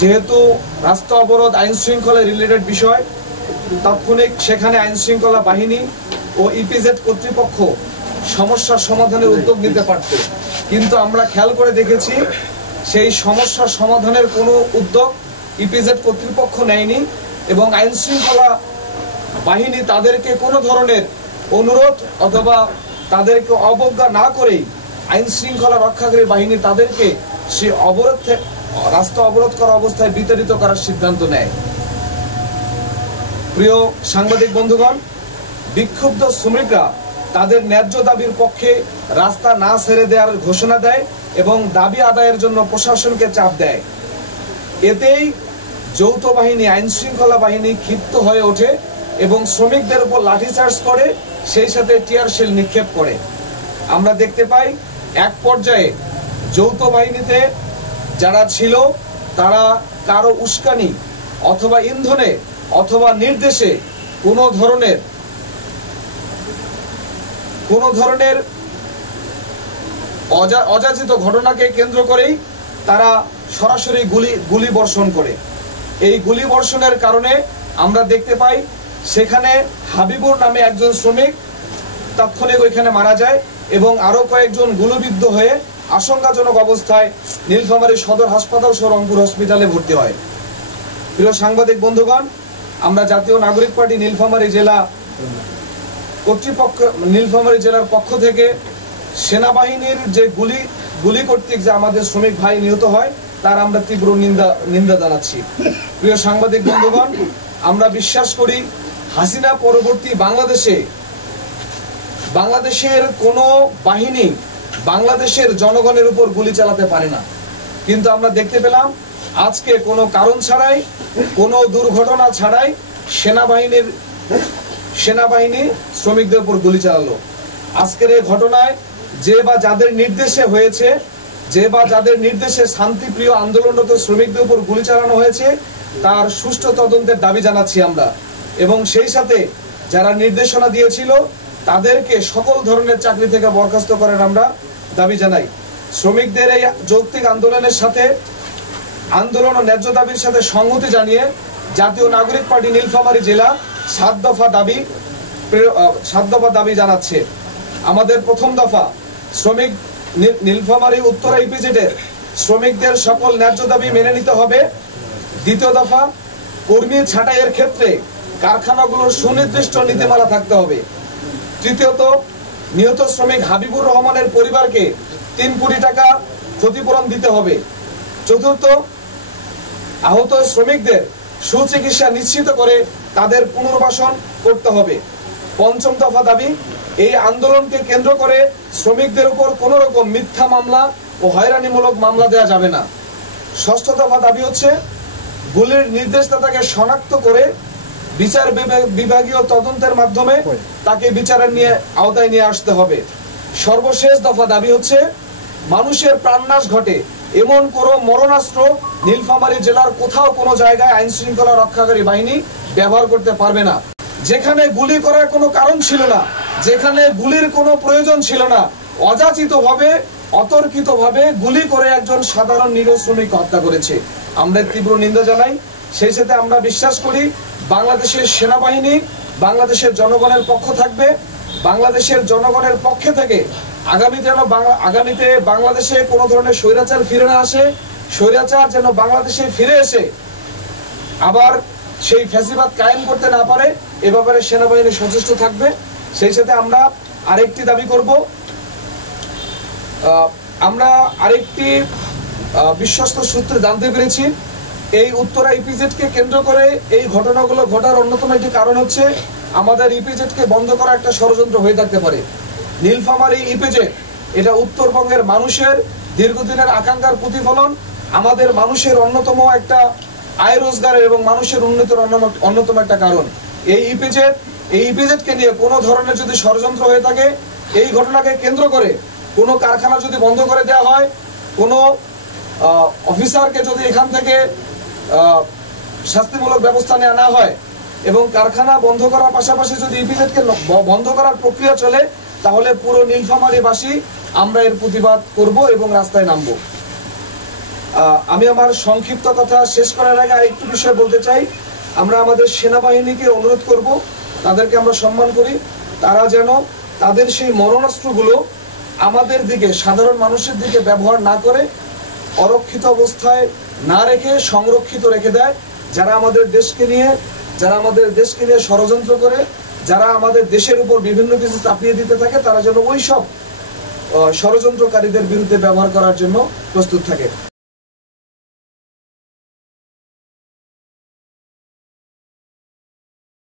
যেহেতু রাস্তা অবরোধ আইন শৃঙ্খলা রিলেটেড বিষয়, তাৎক্ষণিক সেখানে আইন শৃঙ্খলা বাহিনী ও ইপিজেড কর্তৃপক্ষ সমস্যার সমাধানের উদ্যোগ নিতে পারত, কিন্তু আমরা খেয়াল করে দেখেছি সেই সমস্যার সমাধানের কোনো উদ্যোগ ইপিজেড কর্তৃপক্ষ নেয়নি এবং আইন শৃঙ্খলা বাহিনী তাদেরকে কোনো ধরনের অনুরোধ অথবা তাদেরকে অবজ্ঞা না করেই আইন শৃঙ্খলা রক্ষাকারী বাহিনী তাদেরকে সেই রাস্তা অবরোধ করা অবস্থায় বিতাড়িত করার সিদ্ধান্ত নেয়। প্রিয় সাংবাদিক বন্ধুগণ, বিক্ষুব্ধ শ্রমিকরা তাদের ন্যায্য দাবির পক্ষে রাস্তা না ছেড়ে দেওয়ার ঘোষণা দেয় এবং দাবি আদায়ের জন্য প্রশাসনকে চাপ দেয়। এতেই যৌথ বাহিনী আইন শৃঙ্খলা বাহিনী ক্ষিপ্ত হয়ে ওঠে এবং শ্রমিকদের উপর লাঠিচার্জ করে, সেই সাথে টিয়ার শেল নিক্ষেপ করে। আমরা দেখতে পাই এক পর্যায়ে যৌথ বাহিনীতে যারা ছিল তারা কারো উস্কানি অথবা ইন্ধনে অথবা নির্দেশে কোনো ধরনের অযাচিত ঘটনাকে কেন্দ্র করেই তারা সরাসরি গুলি বর্ষণ করে। এই গুলি বর্ষণের কারণে আমরা দেখতে পাই সেখানে হাবিবুর নামে একজন শ্রমিক তাৎক্ষণিক ওইখানে মারা যায় এবং আরো কয়েকজন গুলিবিদ্ধ হয়ে আশঙ্কাজনক অবস্থায় নীলফামারী সদর হাসপাতাল সহ রংপুর হসপিটালে ভর্তি হয়। প্রিয় সাংবাদিক বন্ধুগণ, আমরা জাতীয় নাগরিক পার্টি নীলফামারী জেলার পক্ষ থেকে সেনাবাহিনীর যে গুলি কর্তৃক যে আমাদের শ্রমিক ভাই নিহত হয় তার আমরা তীব্র নিন্দা জানাচ্ছি। প্রিয় সাংবাদিক বন্ধুগণ, আমরা বিশ্বাস করি হাসিনা পরবর্তী বাংলাদেশের কোনো বাহিনী বাংলাদেশের জনগণের উপর গুলি চালাতে পারে না, কিন্তু আমরা দেখতে পেলাম আজকে কোনো কারণ ছাড়াই, কোনো দুর্ঘটনা ছাড়াই সেনাবাহিনী শ্রমিকদের উপর গুলি চালালো। আজকের এই ঘটনায় যে বা যাদের নির্দেশে শান্তিপ্রিয় আন্দোলনরত শ্রমিকদের উপর গুলি চালানো হয়েছে তার সুষ্ঠু তদন্তের দাবি জানাচ্ছি আমরা, এবং সেই সাথে যারা নির্দেশনা দিয়েছিল তাদেরকে সকল ধরনের চাকরি থেকে বরখাস্ত করার আমরা দাবি জানাই। শ্রমিকদের এই যৌক্তিক আন্দোলন ও ন্যায্য দাবির সাথে সংহতি জানিয়ে জাতীয় নাগরিক পার্টি নীলফামারী জেলা 7 দফা দাবি জানাচ্ছে। আমাদের প্রথম দফা, শ্রমিক নীলফামারী উত্তরা ইপিজেডের শ্রমিকদের সকল ন্যায্য দাবি মেনে নিতে হবে। দ্বিতীয় দফা, কর্মী ছাঁটাইয়ের ক্ষেত্রে কারখানাগুলোর সুনির্দিষ্ট নীতিমালা থাকতে হবে। তৃতীয়ত, নিহত শ্রমিক হাবিবুর রহমানের পরিবারকে 3 কোটি টাকা ক্ষতিপূরণ দিতে হবে। চতুর্থ, আহত শ্রমিকদের সুচিকিৎসা নিশ্চিত করে তাদের পুনর্বাসন করতে হবে। পঞ্চম দফা দাবি, এই আন্দোলনকে কেন্দ্র করে শ্রমিকদের উপর কোনো রকম মিথ্যা মামলা ও হয়রানিমূলক মামলা দেওয়া যাবে না। ষষ্ঠ দফা দাবি হচ্ছে গুলির নির্দেশদাতাকে শনাক্ত করে বিচার বিভাগীয় তদন্তের মাধ্যমে তাকে বিচারের আওতায় নিয়ে আসতে হবে। সর্বশেষ দফা দাবি হচ্ছে মানুষের প্রাণনাশ ঘটে এমন কোনো মরণাস্ত্র নীলফামারী জেলার কোথাও কোনো জায়গায় আইন শৃঙ্খলা রক্ষাকারী বাহিনী ব্যবহার করতে পারবে না। যেখানে গুলি করার কোনো কারণ ছিল না, যেখানে গুলির কোনো প্রয়োজন ছিল না, অযাচিতভাবে অতর্কিতভাবে গুলি করে একজন সাধারণ নিরীহ শ্রমিক হত্যা করেছে। আমরা তীব্র নিন্দা জানাই। সেই সাথে আমরা বিশ্বাস করি বাংলাদেশের সেনাবাহিনী বাংলাদেশের জনগণের পক্ষ থাকবে। বাংলাদেশের জনগণের পক্ষে থেকে আগামীতে বাংলাদেশে কোনো ধরনের স্বৈরাচার ফিরে না আসে, স্বৈরাচার যেন বাংলাদেশে ফিরে এসে আবার সেই ফ্যাসিবাদ কায়েম করতে না পারে, এ ব্যাপারে সেনাবাহিনী সচেষ্ট থাকবে। সেই সাথে আমরা আরেকটি দাবি করব, আমরা আরেকটি বিশ্বস্ত সূত্রে জানতে পেরেছি এই উত্তরা ইপিজেডকে কেন্দ্র করে এই ঘটনাগুলো ঘটার অন্যতম একটি কারণ হচ্ছে আমাদের ইপিজেডকে বন্ধ করা একটা ষড়যন্ত্র হয়ে থাকতে পারে। নীলফামারী ইপিজেড এটা উত্তরবঙ্গের মানুষের দীর্ঘদিনের আকাঙ্ক্ষার প্রতিফলন, আমাদের মানুষের অন্যতম একটা আয় রোজগারের এবং মানুষের উন্নতির অন্যতম একটা কারণ। এই ইপিজেডকে নিয়ে কোনো ধরনের যদি ষড়যন্ত্র হয়ে থাকে, এই ঘটনাকে কেন্দ্র করে কোনো কারখানা যদি বন্ধ করে দেওয়া হয়, কোনো অফিসারকে যদি এখান থেকে শাস্তিমূলক ব্যবস্থা নেওয়া না হয় এবং কারখানা বন্ধ করার পাশাপাশি যদি ইপিজেডকে বন্ধ করার প্রক্রিয়া চলে, তাহলে পুরো নীলফামারীবাসী আমরা এর প্রতিবাদ করব এবং রাস্তায় নামব। আমি আমার সংক্ষিপ্ত কথা শেষ করার আগে আরেকটু বিষয় বলতে চাই। আমরা আমাদের সেনাবাহিনীকে অনুরোধ করব, তাদেরকে আমরা সম্মান করি, তারা যেন তাদের সেই মরণাস্ত্রগুলো আমাদের দিকে, সাধারণ মানুষের দিকে ব্যবহার না করে অরক্ষিত অবস্থায় না রেখে সংরক্ষিত রেখে দেয়। যারা আমাদের দেশকে নিয়ে ষড়যন্ত্র করে, যারা আমাদের দেশের উপর বিভিন্ন কিছু চাপিয়ে দিতে থাকে, তারা যেন ওই সব ষড়যন্ত্রকারীদের বিরুদ্ধে ব্যবহার করার জন্য প্রস্তুত থাকে।